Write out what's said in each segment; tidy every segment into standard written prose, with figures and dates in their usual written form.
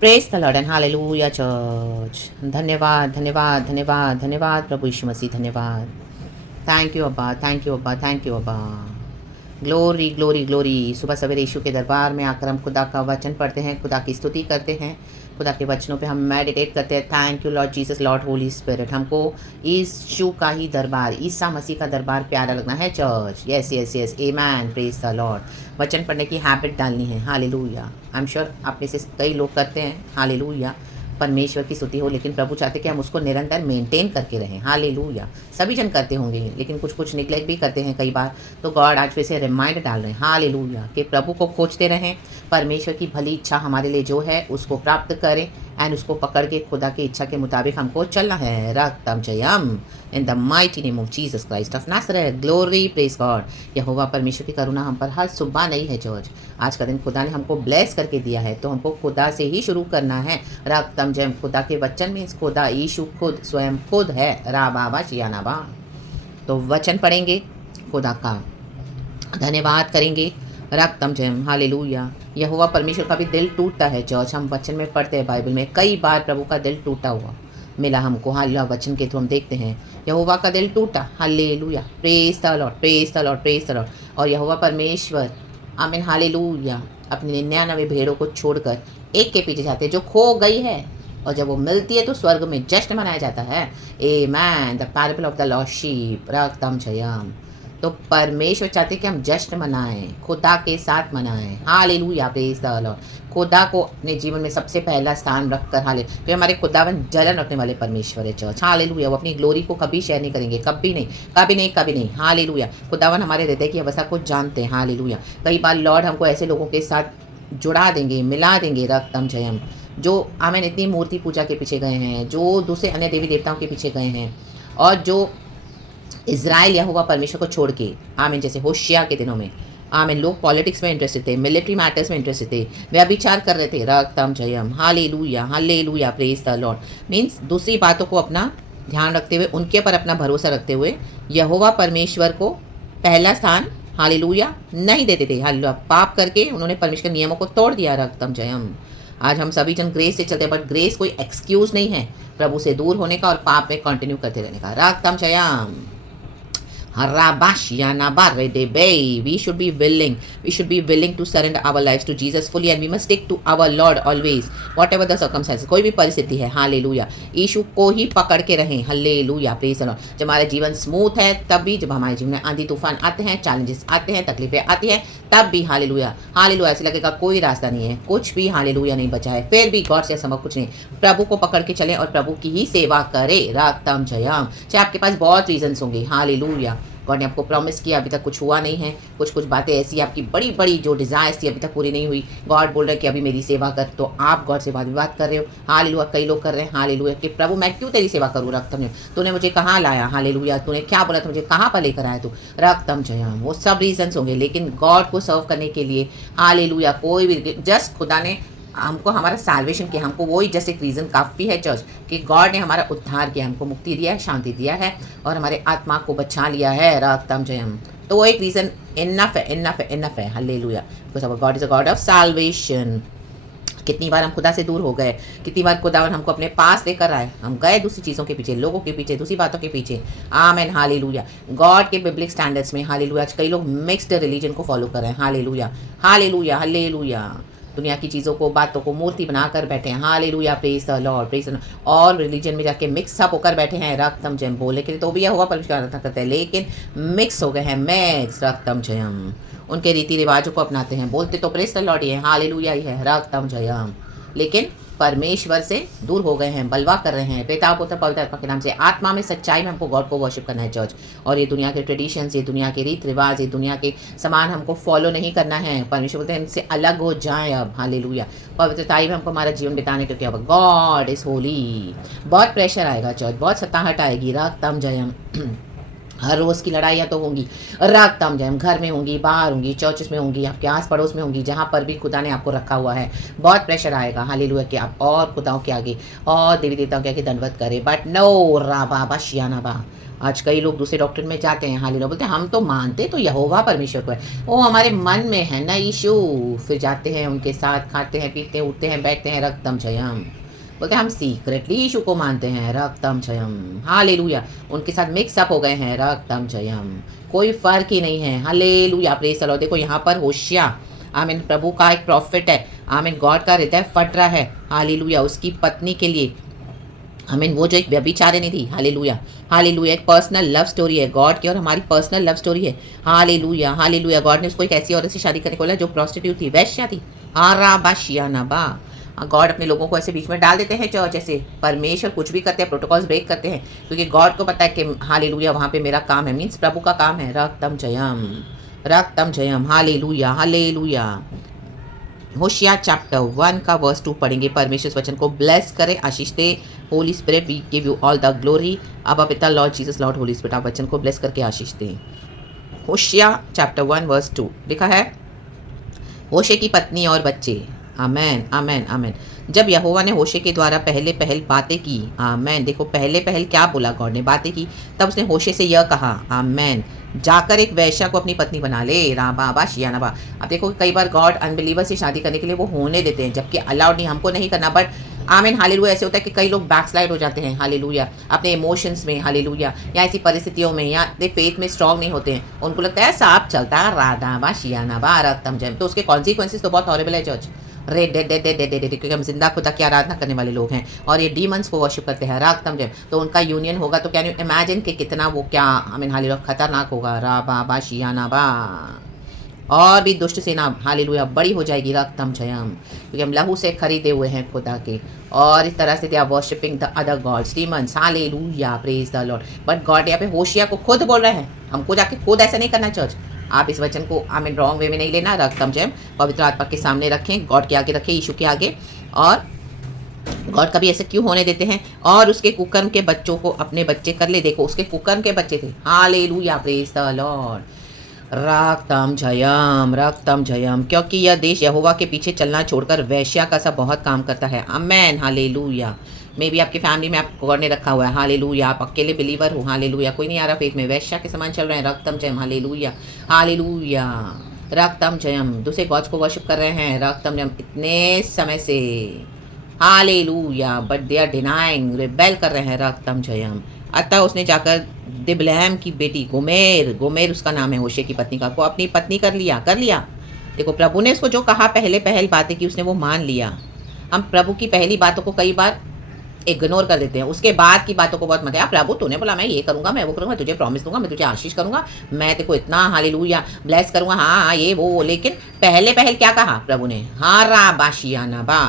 Praise the Lord and hallelujah church. धन्यवाद धन्यवाद धन्यवाद धन्यवाद प्रभु यीशु मसीह, धन्यवाद। थैंक यू अब्बा, थैंक यू अब्बा, थैंक यू अब्बा। Glory glory glory. सुबह सवेरे यीशु के दरबार में आकर हम खुदा का वचन पढ़ते हैं, खुदा की स्तुति करते हैं, खुदा के वचनों पे हम मेडिटेट करते हैं। Thank you Lord Jesus, Lord Holi spirit. हमको यीशु का ही दरबार, ईसा मसीह का दरबार प्यारा लगना है church. Yes yes yes, amen, praise the Lord. वचन पढ़ने की हैबिट डालनी है। हालेलुया। आई एम श्योर आप में से कई लोग करते हैं। हालेलुया, परमेश्वर की स्तुति हो, लेकिन प्रभु चाहते कि हम उसको निरंतर मेंटेन करके रहें। हालेलुया। सभी जन करते होंगे, लेकिन कुछ कुछ निग्लेक्ट भी करते हैं कई बार। तो गॉड आज फिर से रिमाइंड डाल रहे हैं, हालेलुया, कि प्रभु को खोजते रहें, परमेश्वर की भली इच्छा हमारे लिए जो है उसको प्राप्त करें एंड उसको पकड़ के खुदा की इच्छा के मुताबिक हमको चलना है। रक्तम जयम in the mighty name of Jesus Christ of Nazareth. Glory, praise God. Jehovah परमेश्वर की करुणा हम पर हर सुबह नहीं है चर्च। आज का दिन खुदा ने हमको ब्लेस करके दिया है, तो हमको खुदा से ही शुरू करना है। रक्तम जयम, खुदा के वचन मीन्स खुदा, यीशु खुद स्वयं खुद है। रा बाबा चियानाबा। तो वचन पढ़ेंगे, खुदा का धन्यवाद करेंगे। रक्तम जयम, हालेलुया। यहोवा परमेश्वर का भी दिल टूटता है चर्च। हम वचन में पढ़ते हैं, बाइबल में कई बार प्रभु का दिल टूटा हुआ मिला हमको। हालेलुया, वचन के थ्रू हम देखते हैं यहोवा का दिल टूटा। Hallelujah, praise the Lord, praise the Lord, praise the Lord. और यहोवा परमेश्वर, आमीन, हालेलुया, अपने 99 भेड़ों को छोड़कर एक के पीछे जाते हैं जो खो गई है, और जब वो मिलती है तो स्वर्ग में जश्न मनाया जाता है। Amen, the parable of the lost sheep. रक्तम जयम। तो परमेश्वर चाहते कि हम जश्न मनाएं, खुदा के साथ मनाएं। Hallelujah, praise the Lord. खुदा को अपने जीवन में सबसे पहला स्थान रखकर, हाले, क्योंकि हमारे खुदावन जलन रखने वाले परमेश्वर है चर्च। हालेलुया। वो अपनी ग्लोरी को कभी शेयर नहीं करेंगे, कभी नहीं, कभी नहीं, कभी नहीं। हालेलुया। खुदावन हमारे हृदय की अवस्था को जानते हैं। हालेलुया। कई बार लॉर्ड हमको ऐसे लोगों के साथ जुड़ा देंगे, मिला देंगे, रक्तम जयम, जो आमीन इतनी मूर्ति पूजा के पीछे गए हैं, जो दूसरे अन्य देवी देवताओं के पीछे गए हैं, और जो इज़राइल यहोवा परमेश्वर को छोड़ के, आमीन, जैसे होशिया के दिनों में, आमीन, लोग पॉलिटिक्स में इंटरेस्टेड थे, मिलिट्री मैटर्स में इंटरेस्टेड थे, व्यभिचार कर रहे थे। रक्तम जयम, hallelujah, hallelujah, praise the Lord. Means दूसरी बातों को अपना ध्यान रखते हुए, उनके पर अपना भरोसा रखते हुए यहोवा परमेश्वर को पहला स्थान, हालेलुया, नहीं देते थे। हालेलुया। पाप करके उन्होंने परमेश्वर के नियमों को तोड़ दिया। रक्तम जयम। आज हम सभी जन ग्रेस से चलते हैं, बट ग्रेस कोई एक्सक्यूज नहीं है प्रभु से दूर होने का और पाप में कंटिन्यू करते रहने का। रक्तम Jayam. We should be willing. We should be willing to surrender our lives to Jesus fully, and we must stick to our Lord always, whatever the circumstances. कोई भी परिस्थिति है, हालेलुया, यीशु को ही पकड़ के रहें। Hallelujah, praise the Lord. जब हमारा जीवन स्मूथ है तब भी, जब हमारे जीवन में आंधी तूफान आते हैं, चैलेंजेस आते हैं, तकलीफें आती हैं, तब भी हालेलुया, हालेलुया, ऐसे लगेगा कोई रास्ता नहीं है, कुछ भी हालेलुया नहीं बचा है, फिर भी गॉड से संभव कुछ नहीं। प्रभु को पकड़ के चलें और प्रभु की ही सेवा करें। रक्तम जयम। चाहे आपके पास बहुत रीजंस होंगे, हालेलुया, गॉड ने आपको प्रॉमिस किया, अभी तक कुछ हुआ नहीं है, कुछ कुछ बातें ऐसी आपकी बड़ी बड़ी जो डिज़ायर्स थी अभी तक पूरी नहीं हुई, गॉड बोल रहे हैं कि अभी मेरी सेवा कर, तो आप गॉड से बात कर रहे हो। हालेलुया। कई लोग कर रहे हैं, हालेलुया, कि प्रभु मैं क्यों तेरी सेवा करूँ, रक्तम जयम, तूने मुझे कहाँ लाया, हालेलुया, तूने क्या बोला था, मुझे कहाँ पर लेकर आया तू, रक्तम जयम। वो सब रीजंस होंगे, लेकिन गॉड को सर्व करने के लिए, हालेलुया, कोई भी, जस्ट खुदा ने हमको हमारा साल्वेशन किया, हमको वही जस्ट एक रीज़न काफ़ी है चर्च, कि गॉड ने हमारा उद्धार किया, हमको मुक्ति दिया है, शांति दिया है, और हमारे आत्मा को बचा लिया है। रक्तम जयम। तो वो एक रीज़न इनफ है, इनफ है, इनफ है। Hallelujah. Because our God is a God of salvation. कितनी बार हम खुदा से दूर हो गए, कितनी बार खुदावन हमको अपने पास लेकर आए, हम गए दूसरी चीज़ों के पीछे, लोगों के पीछे, दूसरी बातों के पीछे। आमेन, हालेलुया। गॉड के बिब्लिक स्टैंडर्ड्स में, हालेलुया, कई लोग मिक्स्ड रिलीजन को फॉलो कर रहे हैं। Hallelujah, hallelujah, hallelujah. दुनिया की चीज़ों को, बातों को मूर्ति बनाकर बैठे हैं। Hallelujah, praise the Lord, praise the Lord. और रिलीजन में जाके मिक्स अप होकर बैठे हैं। रक्तम जयम बोलने के लिए तो भी यह हुआ परमेश्वर आराधना करते हैं, लेकिन मिक्स हो गए हैं, मिक्स। रक्तम जयम। उनके रीति रिवाजों को अपनाते हैं, बोलते तो प्रेज द लॉर्ड ही है, हालेलुया ही है, रक्तम जयम, लेकिन परमेश्वर से दूर हो गए हैं, बलवा कर रहे हैं। पिता पुत्र पवित्र आत्मा के नाम से, आत्मा में, सच्चाई में हमको गॉड को वर्शिप करना है चर्च। और ये दुनिया के ट्रेडिशंस, ये दुनिया के रीत रिवाज, ये दुनिया के समान हमको फॉलो नहीं करना है। परमेश्वर बोलते हैं इनसे अलग हो जाएं अब। हालेलुया। पवित्रताई में हमको हमारा जीवन बिताने, क्योंकि अब गॉड इज होली। बहुत प्रेशर आएगा चर्च, बहुत सताहट आएगी। रक्तम जयम। हर रोज़ की लड़ाइयाँ तो होंगी, रक्तम जयम, घर में होंगी, बाहर होंगी, चर्चेस में होंगी, आपके आस पड़ोस में होंगी, जहाँ पर भी खुदा ने आपको रखा हुआ है। बहुत प्रेशर आएगा, हालेलुया, कि आप और खुदाओं के आगे और देवी देवताओं के आगे दंडवत करें, बट नो, राबा बशियानाबा, आज कई लोग दूसरे डॉक्टर में जाते हैं, हालेलुया, बोलते हैं हम तो मानते तो यहोवा परमेश्वर को है, वो हमारे मन में है ना यीशु। फिर जाते हैं उनके साथ, खाते हैं, पीते हैं, उठते हैं, बैठते हैं, रक्तम जयम, बोलते हैं हम सीक्रेटली यीशु को मानते हैं, रक्तम जयम, हालेलुया, उनके साथ मिक्सअप हो गए हैं, रक्तम जयम, कोई फर्क ही नहीं है, हालेलुया, प्रेज़ द लॉर्ड। देखो यहाँ पर होशिया, आमीन, प्रभु का एक प्रॉफिट है, आमीन, गॉड का हृदय फट रहा है, हालेलुया, उसकी पत्नी के लिए, आमीन, वो जो एक व्यभिचारिणी थी, हालेलुया, हालेलुया, एक पर्सनल लव स्टोरी है गॉड की और हमारी पर्सनल लव स्टोरी है, हालेलुया, हालेलुया। गॉड ने उसको एक ऐसी औरत से शादी करने को बोला जो प्रोस्टिट्यूट थी, वैश्या थी, हारा बाशियाना बा। गॉड अपने लोगों को ऐसे बीच में डाल देते हैं चर्च, ऐसे परमेश्वर कुछ भी करते हैं, प्रोटोकॉल्स ब्रेक करते हैं, क्योंकि गॉड को पता है कि हालेलुया वहाँ पे मेरा काम है, मीन्स प्रभु का काम है, रक्तम जयम, रक्तम जयम, हालेलुया, हालेलुया। होशिया चैप्टर 1 का वर्स 2 पढ़ेंगे, परमेश्वर वचन को ब्लेस करे, आशीष दे, holy spirit we give you all the glory, अब पिता Lord Jesus Lord Holi spirit, आप वचन को ब्लेस करके आशीष दें। होशिया चैप्टर 1 वर्स 2 लिखा है, होशे की पत्नी और बच्चे, आमेन, आमेन, आमेन। जब यहोवा ने होशे के द्वारा पहले पहल बातें की, आमेन, देखो पहले पहल क्या बोला गॉड ने, बातें की, तब उसने होशे से यह कहा, आमेन, जाकर एक वैश्या को अपनी पत्नी बना ले, राबा शियानबा। अब देखो कई बार गॉड अनबिलीवर से शादी करने के लिए वो होने देते हैं, जबकि अलाउड नहीं, हमको नहीं करना, बट आमीन, हालेलुया। ऐसे होता है कि कई लोग बैकस्लाइड हो जाते हैं, हालेलुया, अपने इमोशंस में, हालेलुया, या ऐसी परिस्थितियों में, या अपने फेथ में स्ट्रांग नहीं होते हैं, उनको लगता है सांप चलता है, राधाबा शियानबा रक्तम जयम, तो उसके कॉन्सिक्वेंसेस तो बहुत हॉरिबल है चर्च, रे day day day day day day, क्योंकि हम जिंदा खुदा की आराधना करने वाले लोग हैं और ये डीमंस को वर्शिप करते हैं, रागतम जब, तो उनका यूनियन होगा तो कैन यू इमेजिन कि कितना वो क्या आमीन हालेलुया खतरनाक होगा, रा बा बा शियाना बा, और भी दुष्ट सेना हालेलुया बड़ी हो जाएगी, रक्तम जयम, क्योंकि हम लहू से खरीदे हुए हैं खुदा के, और इस तरह से they are worshipping the other gods, demons, hallelujah, praise the Lord. But God यहाँ पे होशिया को खुद बोल रहे हैं, हमको जाके खुद ऐसा नहीं करना चर्च, आप इस वचन को आमीन रॉन्ग वे में नहीं लेना, रक्तम जयम पवित्र आत्मा के सामने रखें, गॉड के आगे रखें, यीशु के आगे, और गॉड कभी ऐसे क्यों होने देते हैं, और उसके कुकर्म के बच्चों को अपने बच्चे कर ले, देखो उसके कुकर्म के बच्चे थे, hallelujah, praise the Lord, रक्तम Jayam, रक्तम Jayam, क्योंकि यह देश यहोवा के पीछे चलना छोड़कर वैश्या का सा बहुत काम करता है, आमेन, हालेलुया। मे भी आपकी फैमिली में आप गॉड ने रखा हुआ है, हालेलुया, आप अकेले बिलीवर हो, हालेलुया, कोई नहीं आ रहा फेथ में, वैश्या के समान चल रहे हैं, रक्तम जयम, हालेलुया, हालेलुया, रक्तम जयम, दूसरे गॉड्स को वर्शिप कर रहे हैं, रक्तम जयम इतने समय से, hallelujah, but they are denying, rebel कर रहे हैं, रक्तम जयम। अतः उसने जाकर दिबलहम की बेटी गोमेर, गोमेर उसका नाम है होशे की पत्नी का, को अपनी पत्नी कर लिया, कर लिया। देखो प्रभु ने उसको जो कहा पहले पहल बातें की, उसने वो मान लिया। हम प्रभु की पहली बातों को कई बार इग्नोर कर देते हैं, उसके बाद की बातों को बहुत मत है, प्रभु तूने बोला मैं ये करूंगा, मैं वो करूंगा, तुझे प्रॉमिस दूंगा, मैं तुझे आशीष करूंगा, मैं तेको इतना हालेलुया ब्लेस करूंगा, हाँ ये वो, लेकिन पहले पहल क्या कहा प्रभु ने, हाँ रा बाशियाना बा,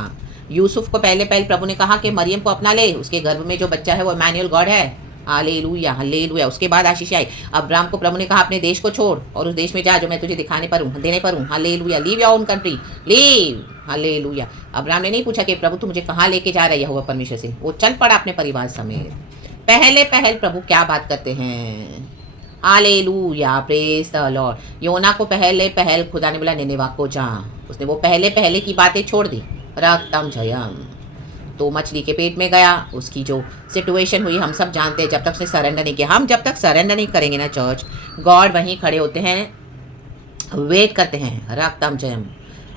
यूसुफ को पहले पहल प्रभु ने कहा कि मरियम को अपना ले, उसके गर्भ में जो बच्चा है वो इमैनुअल गॉड है, हालेलुया, हालेलुया। उसके बाद आशीष आई, अब्राहम को प्रभु ने कहा अपने देश को छोड़ और उस देश में जा जो मैं तुझे दिखाने पर हूँ, देने पर हूँ, hallelujah, leave your own country, leave, hallelujah. Abraham ने नहीं पूछा कि प्रभु तू मुझे कहाँ लेके जा रहा है यहोवा परमेश्वर से, वो चल पड़ा अपने परिवार समेत। पहले पहल प्रभु क्या बात करते हैं, हालेलुया, प्रेज द लॉर्ड। योना को पहले पहल खुदा ने बोला निनेवा को जा, उसने वो पहले पहले की बातें छोड़ दी, रक्तम जयम, तो मछली के पेट में गया, उसकी जो सिचुएशन हुई हम सब जानते हैं, जब तक उसने सरेंडर नहीं किया। हम जब तक सरेंडर नहीं करेंगे ना चर्च, गॉड वहीं खड़े होते हैं, वेट करते हैं, रक्तम जयम।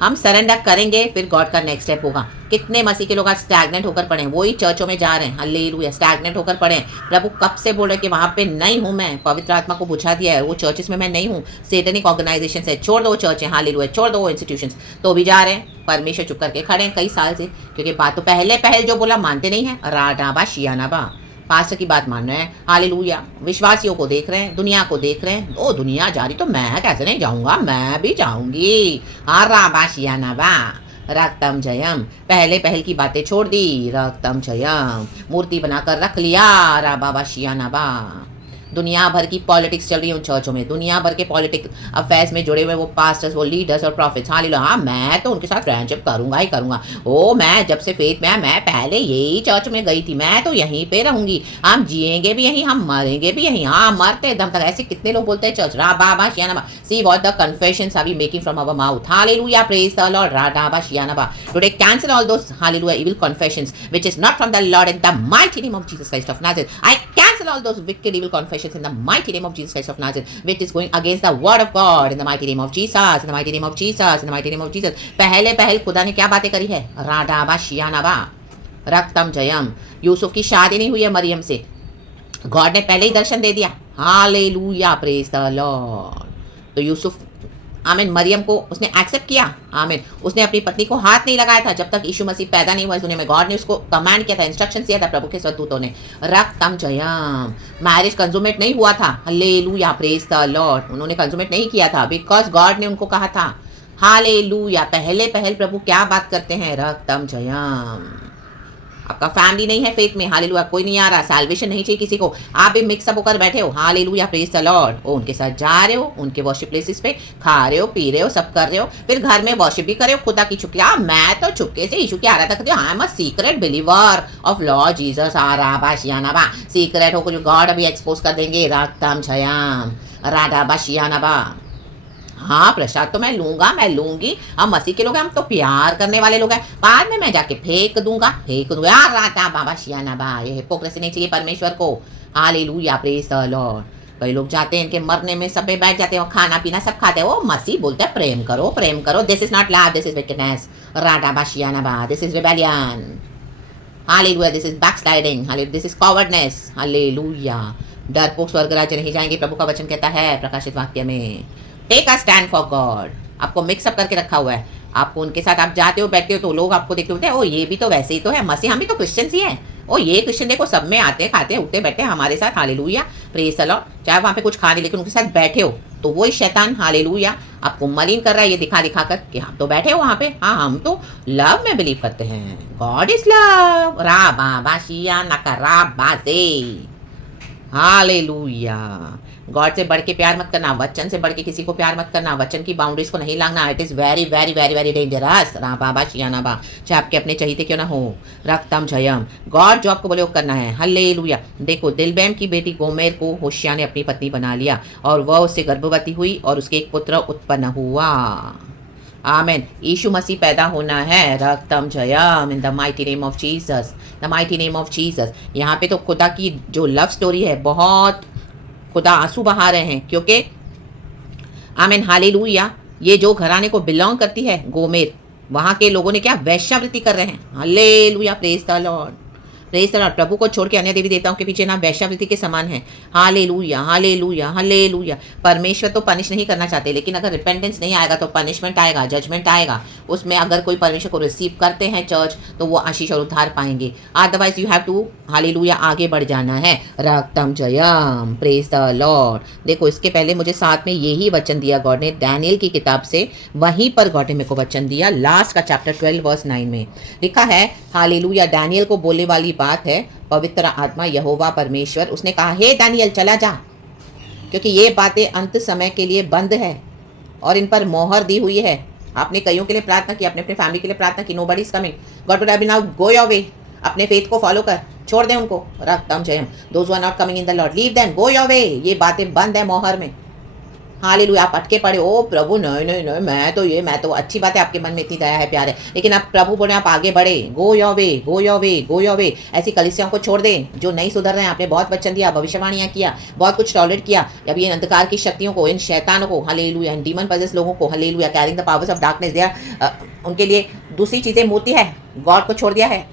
हम सरेंडर करेंगे फिर गॉड का नेक्स्ट स्टेप होगा। कितने मसीह के लोग आज स्टैग्नेंट होकर पड़े हैं, वही चर्चों में जा रहे हैं, हालेलुया, स्टैग्नेंट होकर पड़े हैं। प्रभु कब से बोल रहे कि वहाँ पे नहीं हूँ मैं, पवित्र आत्मा को बुझा दिया है, वो चर्चेस में मैं नहीं हूँ, सेटनिक ऑर्गेनाइजेशन है, छोड़ दो वो चर्च है, हालेलुया, छोड़ दो वो इंस्टीट्यूशंस, तो भी जा रहे हैं। परमेश्वर चुप करके खड़े हैं कई साल से, क्योंकि बात तो पहले पहल जो बोला मानते नहीं है, राडाबा शियानाबा, पास्टर की बात मान रहे हैं, हालेलुया। विश्वासियों को देख रहे हैं, दुनिया को देख रहे हैं, ओ दुनिया जा रही तो मैं कैसे नहीं जाऊंगा, मैं भी जाऊंगी, राबा शियानाबा, रक्तम जयम। पहले पहल की बातें छोड़ दी, रक्तम जयम, मूर्ति बनाकर रख लिया, राबा शियानाबा। दुनिया भर की पॉलिटिक्स चल रही है उन चर्चों में, दुनिया भर के पॉलिटिक्स अफेयर्स में जुड़े हुए वो पास्टर्स, वो लीडर्स और प्रॉफिट्स, हालेलुया, हाँ मैं तो उनके साथ फ्रेंडशिप करूंगा ही करूंगा, ओ मैं जब से फेथ में मैं पहले यही चर्च में गई थी, मैं तो यहीं पे रहूंगी, हम जिएंगे भी यहीं, हम मरेंगे भी यहीं, हाँ मरते दम तक। ऐसे कितने लोग बोलते हैं चर्च, राबा शियानाबा। See what the confessions are we making from our mouth, hallelujah, praise the Lord, राबा शियानाबा। Today cancel all those hallelujah evil confessions which is not from the Lord in the mighty name of Jesus Christ of Nazareth. I cancel cancel all those wicked evil confessions in the mighty name of Jesus Christ of Nazareth, which is going against the word of God, in the mighty name of Jesus, in the mighty name of Jesus, in the mighty name of Jesus. पहले खुदा ने क्या बातें करी है? राडाबा शियानाबा रक्तम जयम। यूसुफ की शादी नहीं हुई है मरियम से, गॉड ने पहले ही दर्शन दे दिया। Hallelujah, praise the Lord. तो यूसुफ आमीन, मरियम को उसने एक्सेप्ट किया। आमीन, उसने अपनी पत्नी को हाथ नहीं लगाया था जब तक यीशु मसीह पैदा नहीं हुआ इस दुनिया में। गॉड ने उसको कमांड किया था, इंस्ट्रक्शन दिया था प्रभु के स्वदूतों ने। रक्तम जयम, मैरिज कंज्यूमेट नहीं हुआ था। Hallelujah, praise the Lord. उन्होंने कंज्यूमेट नहीं किया था बिकॉज गॉड ने उनको कहा था। हालेलुया, पहले प्रभु क्या बात करते हैं? रक्तम जयम। आपका फैमिली नहीं है फेथ में, हालेलुया, कोई नहीं आ रहा, सैल्वेशन नहीं चाहिए किसी को, आप भी मिक्सअप होकर बैठे हो, हालेलुया, प्रेज द लॉर्ड। ओ उनके साथ जा रहे हो, उनके वर्शिप प्लेसेस पे खा रहे हो, पी रहे हो, सब कर रहे हो, फिर घर में वर्शिप भी करे हो खुदा की छुट्टियाँ। मैं तो चुपके से यीशु की आराधना करती हूँ। I am a secret believer of Lord Jesus. आराबा शियानाबा, सीक्रेट हो जो गॉड अभी एक्सपोज कर देंगे। रातम छयाम राडाबा शियानाबा। हाँ, प्रसाद तो मैं लूंगी। हम मसीह के लोग हैं, हम तो प्यार करने वाले लोग हैं। बाद में मैं जाके फेंक दूंगा यार। राता बाबा शियाना बा, ये हिपोक्रेसी नहीं चाहिए परमेश्वर को। Hallelujah, praise the Lord. कई लोग जाते हैं इनके मरने में सब पे बैठ जाते हैं, खाना पीना सब खाते हैं। वो मसीह बोलते हैं प्रेम करो। This is not love, this is wickedness. राटा बा शियाना बा, this is rebellion. Hallelujah, this is backsliding. Hallelujah, this is cowardness. Hallelujah, डरपोक स्वर्ग राज्य नहीं जाएंगे, प्रभु का वचन कहता है प्रकाशित वाक्य में। Take a stand for God. आपको मिक्सअप करके रखा हुआ है, आपको उनके साथ आप जाते हो बैठते हो तो लोग आपको देखते होते हैं, ओ ये भी तो वैसे ही तो है मसीह, हम भी तो क्रिश्चियन ही हैं। ओ ये क्रिश्चियन देखो सब में आते खाते उठते बैठते हमारे साथ। Hallelujah, praise the Lord. चाहे वहाँ पे कुछ खा नहीं लेकिन उनके साथ बैठे हो तो वही शैतान हालेलुया आपको मलिन कर रहा है, ये दिखा कर कि हम तो बैठे हो वहाँ पे। हाँ, हम तो लव में बिलीव करते हैं, गॉड इज लव। रा बाबा शिया नकरा बाजे। हालेलुया, गॉड से बढ़ के प्यार मत करना, वचन से बढ़ के किसी को प्यार मत करना, वचन की बाउंड्रीज को नहीं लांघना। It is very very very very dangerous. बाबा शियानाबा, चाहे आपके अपने चाहिए क्यों ना हो। रक्तम जयम, गॉड जो आपको बोले वो करना है। हालेलुया। देखो, दिलबैम की बेटी गोमेर को होशिया ने अपनी पत्नी बना लिया और वह उससे गर्भवती हुई और उसके एक पुत्र उत्पन्न हुआ। आमेन। यीशु मसीह पैदा होना है। रक्तम जयम, in the mighty name of Jesus, the mighty name of Jesus. यहाँ पे तो खुदा की जो लव स्टोरी है, बहुत खुदा आंसू बहा रहे हैं क्योंकि आमीन, हालेलुया, ये जो घराने को बिलोंग करती है गोमेर, वहाँ के लोगों ने क्या वैश्यावृत्ति कर रहे हैं। Hallelujah, praise the Lord, praise the Lord. प्रभु को छोड़ के अन्य देवी देवताओं के पीछे ना वैश्यावृत्ति के समान है। Hallelujah, hallelujah, hallelujah. परमेश्वर तो पनिश नहीं करना चाहते, लेकिन अगर रिपेंटेंस नहीं आएगा तो पनिशमेंट आएगा, जजमेंट आएगा। उसमें अगर कोई परमेश्वर को रिसीव करते हैं चर्च तो वो आशीष और उद्धार पाएंगे। Otherwise you have to hallelujah आगे बढ़ जाना है। रक्तम जयम, प्रेज द लॉर्ड। देखो, इसके पहले मुझे साथ में यही वचन दिया गॉड ने डैनियल की किताब से, वहीं पर गॉड ने मेरे को वचन दिया लास्ट का चैप्टर 12 वर्स 9 में लिखा है। हालेलुया, डैनियल को बोलने वाली बात है। पवित्र आत्मा यहोवा परमेश्वर उसने कहा, हे डैनियल चला जा, क्योंकि ये बातें अंत समय के लिए बंद है और इन पर मोहर दी हुई है। आपने कईयों के लिए प्रार्थना की, अपने अपने फैमिली के लिए प्रार्थना की, nobody is coming, God will have now go your way. अपने फेथ को फॉलो कर, छोड़ दे उनको। रक्तम जयम, those who are not coming in the Lord leave them, go your way. ये बातें बंद है मोहर में। हालेलुया, आप अटके पड़े, ओ प्रभु नहीं, मैं तो अच्छी बात है, आपके मन में इतनी दया है, प्यार है, लेकिन आप प्रभु बोले आप आगे बढ़े। गो your way, go your way, go your वे। ऐसी कलीसियाओं को छोड़ दें जो नहीं सुधर रहे हैं। आपने बहुत वचन दिया, भविष्यवाणियां किया, बहुत कुछ टॉलरेट किया। अब ये अंधकार की शक्तियों को, इन शैतानों को, हालेलुया, इन डीमन पजेस लोगों को, hallelujah, carrying the powers of darkness, they are उनके लिए दूसरी चीज़ें मूर्ति है। गॉड को छोड़ दिया है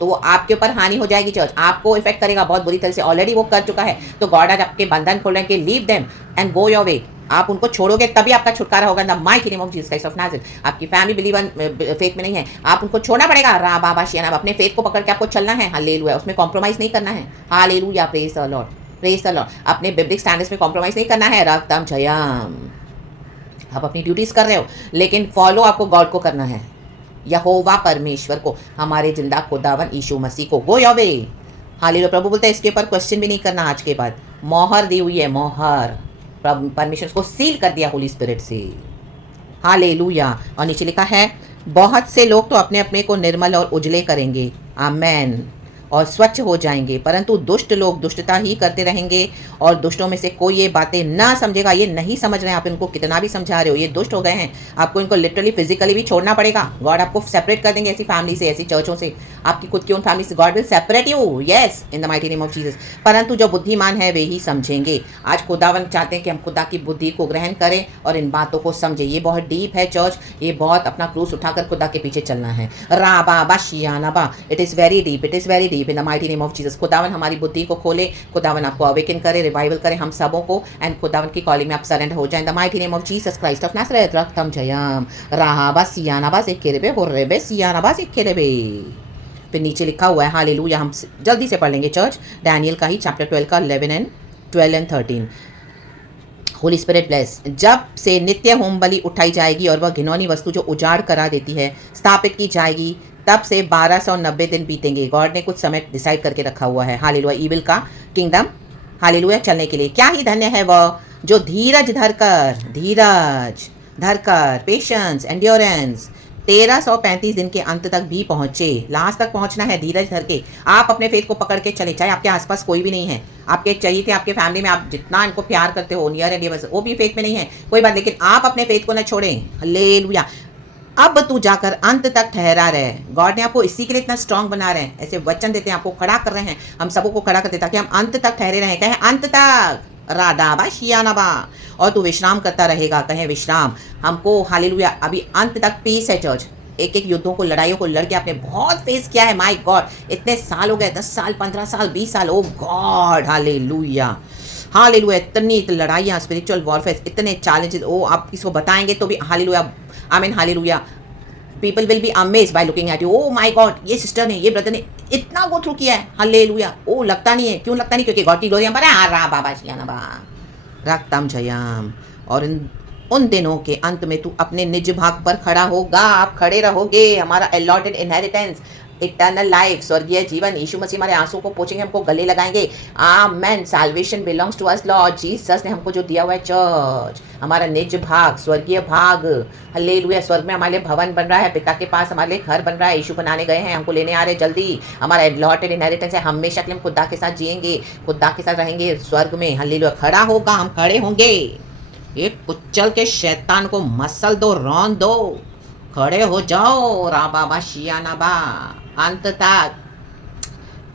तो वो आपके ऊपर हानि हो जाएगी। चर्च आपको इफेक्ट करेगा बहुत बुरी तरह से, ऑलरेडी वो कर चुका है। तो गॉड आज आपके बंधन खोल रहे हैं कि leave them and go your वे। आप उनको छोड़ोगे तभी आपका छुटकारा होगा। इन the mighty name of Jesus Christ of Nazareth. आपकी फैमिली बिलीवर फेथ में नहीं है, आप उनको छोड़ना पड़ेगा। रा बाबा शियाना, अपने फेथ को पकड़ के आपको चलना है। हालेलुया, उसमें कॉम्प्रोमाइज़ नहीं करना है। Hallelujah, praise the Lord, praise the Lord. अपने बिब्लिक स्टैंडर्ड्स में कॉम्प्रोमाइज़ नहीं करना है। रक्तम जयम, आप अपनी ड्यूटीज़ कर रहे हो लेकिन फॉलो आपको गॉड को करना है, यहोवा परमेश्वर को, हमारे जिंदा खुदावन यीशु मसीह को। गो योर वे। हालेलुया। प्रभु बोलते हैं इसके ऊपर क्वेश्चन भी नहीं करना आज के बाद। मोहर दी हुई है, मोहर, परमेश्वर को सील कर दिया होली स्पिरिट से। हालेलुया। और नीचे लिखा है, बहुत से लोग तो अपने अपने को निर्मल और उजले करेंगे। आमेन। और स्वच्छ हो जाएंगे, परंतु दुष्ट लोग दुष्टता ही करते रहेंगे और दुष्टों में से कोई ये बातें ना समझेगा। ये नहीं समझ रहे हैं, आप इनको कितना भी समझा रहे हो, ये दुष्ट हो गए हैं। आपको इनको लिटरली फिजिकली भी छोड़ना पड़ेगा। गॉड आपको सेपरेट कर देंगे ऐसी फैमिली से, ऐसी चर्चों से, आपकी खुद की उन फैमिली से। God will separate you, yes, in the mighty name of Jesus. परंतु जो बुद्धिमान है वे ही समझेंगे। आज खुदावन चाहते हैं कि हम खुदा की बुद्धि को ग्रहण करें और इन बातों को समझें। ये बहुत डीप है चर्च, ये बहुत अपना क्रूस उठाकर खुदा के पीछे चलना है। राबा बाशियानाबा, it is very deep, it is very deep in the mighty name of Jesus. खुदावन हमारी बुद्धि को खोले, खुदावन आपको अवेकन करे, रिवाइवल करे हम सबों को, एंड खुदावन की कॉलिंग में आप सरेंडर हो जाए in the mighty name of Jesus Christ of Nazareth. रक्तम जयम राहाबा सियानाबा से केरेबे होरेबे सियानाबा से केरेबे। फिर नीचे लिखा हुआ है हालेलुया, हम जल्दी से पढ़ लेंगे चर्च, डैनियल का ही चैप्टर 12 का 12 एंड 13। होली स्पिरिट ब्लेस, जब से नित्य होम बलि उठाई जाएगी और वह घिनौनी वस्तु जो उजाड़ करा देती है स्थापित की जाएगी, तब से 1290 दिन बीतेंगे। गॉड ने कुछ समय डिसाइड करके रखा हुआ है हालेलुया ईविल का किंगडम हालेलुया चलने के लिए। क्या ही धन्य है वह जो धीरज धरकर पेशेंस एंड्योरेंस 1335 दिन के अंत तक भी पहुंचे। लास्ट तक पहुंचना है धीरज धर के। आप अपने फेथ को पकड़ के चले, चाहे आपके आसपास कोई भी नहीं है, आपके चाहिए थे आपके फैमिली में, आप जितना इनको प्यार करते हो नियर एंड डियर, वो भी फेथ में नहीं है, कोई बात, लेकिन आप अपने फेथ को न छोड़ें। हालेलुया। अब तू जाकर अंत तक ठहरा रहे। गॉड ने आपको इसी के लिए इतना स्ट्रांग बना रहे हैं, ऐसे वचन देते हैं, आपको खड़ा कर रहे हैं, हम सबों को खड़ा करते ताकि हम अंत तक ठहरे रहें। कहें अंत तक, रादाबा शियानाबा, और तू विश्राम करता रहेगा। कहें विश्राम। हमको हालेलुया अभी अंत तक पीस है चर्च। एक एक युद्धों को, लड़ाइयों को लड़के आपने बहुत फेस किया है। माय गॉड, इतने साल हो गए, 10 साल 15 साल 20 साल, ओ गॉड हालेलुया हालेलुया। इतनी लड़ाइयाँ, स्पिरिचुअल वॉरफेयर, इतने चैलेंजेस, ओ आप इसको बताएंगे तो भी हालेलुया आमीन hallelujah. People will be amazed by looking at you. Oh my God, ये सिस्टर ने, ये ब्रदर ने इतना गो थ्रू किया है हालेलुया। ओ लगता नहीं है, क्यों लगता नहीं? क्योंकि गॉड की ग्लोरी हम पर है। आ रा बाबा शियानाबा रक्तम जयम। और उन दिनों के अंत में तू अपने निज भाग पर खड़ा होगा, आप खड़े रहोगे। हमारा अलॉटेड इनहेरिटेंस, इटर्नल लाइफ, स्वर्गीय जीवन, यीशु मसीह हमारे आंसू को पोंछेंगे, हमको गले लगाएंगे। Amen. Salvation belongs to us Lord Jesus ने हमको जो दिया हुआ है चर्च, हमारा निज भाग, स्वर्गीय भाग। हालेलुया। स्वर्ग में हमारे लिए भवन बन रहा है, पिता के पास हमारे लिए घर बन रहा है, यीशु बनाने गए हैं, हमको लेने आ रहे जल्दी। हमारा अलॉटेड इनहेरिटेंस है, हमेशा के लिए हम खुदा के साथ जिएंगे, खुदा के साथ रहेंगे स्वर्ग में। हालेलुया। खड़ा होगा, हम खड़े होंगे। ये कुचल के शैतान को मसल दो, रौन दो, खड़े हो जाओ। राबाबा शियानाबा अंत तक।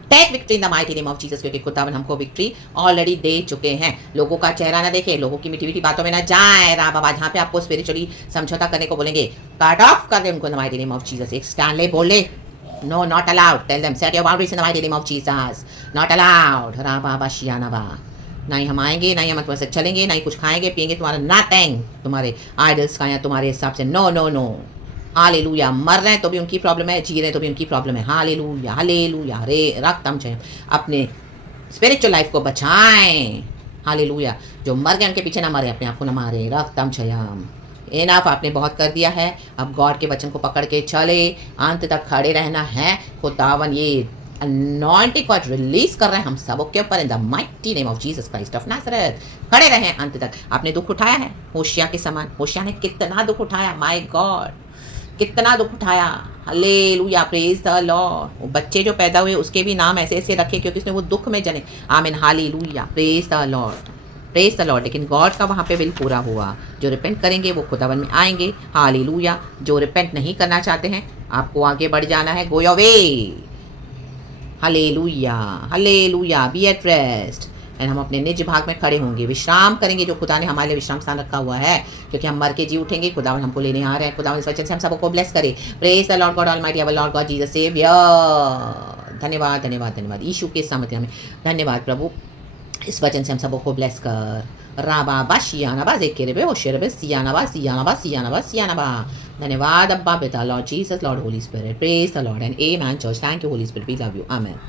Take victory in the mighty name of Jesus, क्योंकि खुदावन हमको विक्ट्री ऑलरेडी दे चुके हैं। लोगों का चेहरा ना देखे, लोगों की मीठी मीठी बातों में ना जाए। रा बाबा, जहाँ पे आपको स्पिरिचुअली समझौता करने को बोलेंगे, कट ऑफ कर दे उनको in the mighty name of Jesus. एक स्टैनले बोले, no not allowed, tell them set your boundaries in the mighty name of Jesus, not allowed. रा बाबा शियानाबा, ना ही हम आएंगे, ना ही हम तुम्हारे साथ चलेंगे, ना ही कुछ खाएंगे पिएंगे तुम्हारा नथिंग, तुम्हारे आइडल्स का या तुम्हारे हिसाब से। No no no. हालेलुया। मर रहे हैं तो भी उनकी प्रॉब्लम है, जी रहे हैं तो भी उनकी प्रॉब्लम है। Hallelujah hallelujah. रे रक्तम जयम। अपने स्पिरिचुअल लाइफ को बचाएं। हालेलुया। जो मर गए उनके पीछे ना मरे, अपने आप को ना मारे। रक्तम जयम। इनफ, आपने बहुत कर दिया है। अब गॉड के वचन को पकड़ के चले, अंत तक खड़े रहना है। खुदावन ये अनॉइंटिंग को रिलीज कर रहे हैं हम सबों के ऊपर in the mighty name of Jesus Christ of Nazareth. खड़े रहें अंत तक। आपने दुख उठाया है होशिया के समान। होशिया ने कितना दुख उठाया, माय गॉड, कितना दुख उठाया। Hallelujah, praise the Lord. वो बच्चे जो पैदा हुए उसके भी नाम ऐसे ऐसे रखे क्योंकि उसने वो दुख में जने। आमीन hallelujah, praise the Lord, praise the Lord. लेकिन गॉड का वहाँ पे विल पूरा हुआ। जो रिपेंट करेंगे वो खुदावन में आएंगे। हालेलुया। जो रिपेंट नहीं करना चाहते हैं, आपको आगे बढ़ जाना है। Go your way. Hallelujah hallelujah. Be at rest. And हम अपने निज भाग में खड़े होंगे, विश्राम करेंगे जो खुदा ने हमारे लिए विश्राम स्थान रखा हुआ है, क्योंकि हम मर के जी उठेंगे। खुदावन हमको लेने आ रहे हैं। खुदावन इस वचन से हम सबको ब्लेस करे। Praise the Lord God almighty, our Lord God Jesus saviour. धन्यवाद धन्यवाद धन्यवाद यीशु के सामर्थ्य में। धन्यवाद प्रभु, इस वचन से हम सबों को ब्लेस कर। राबाबा शियानाबा जेकेरेबे ओशेरेबे सियानाबा सियानाबा सियानाबा सियानाबा। धन्यवाद अब्बा पिता, Lord Jesus, Lord Holi Spirit. Praise the Lord and amen church. Thank you Holy spirit, we love you. Amen.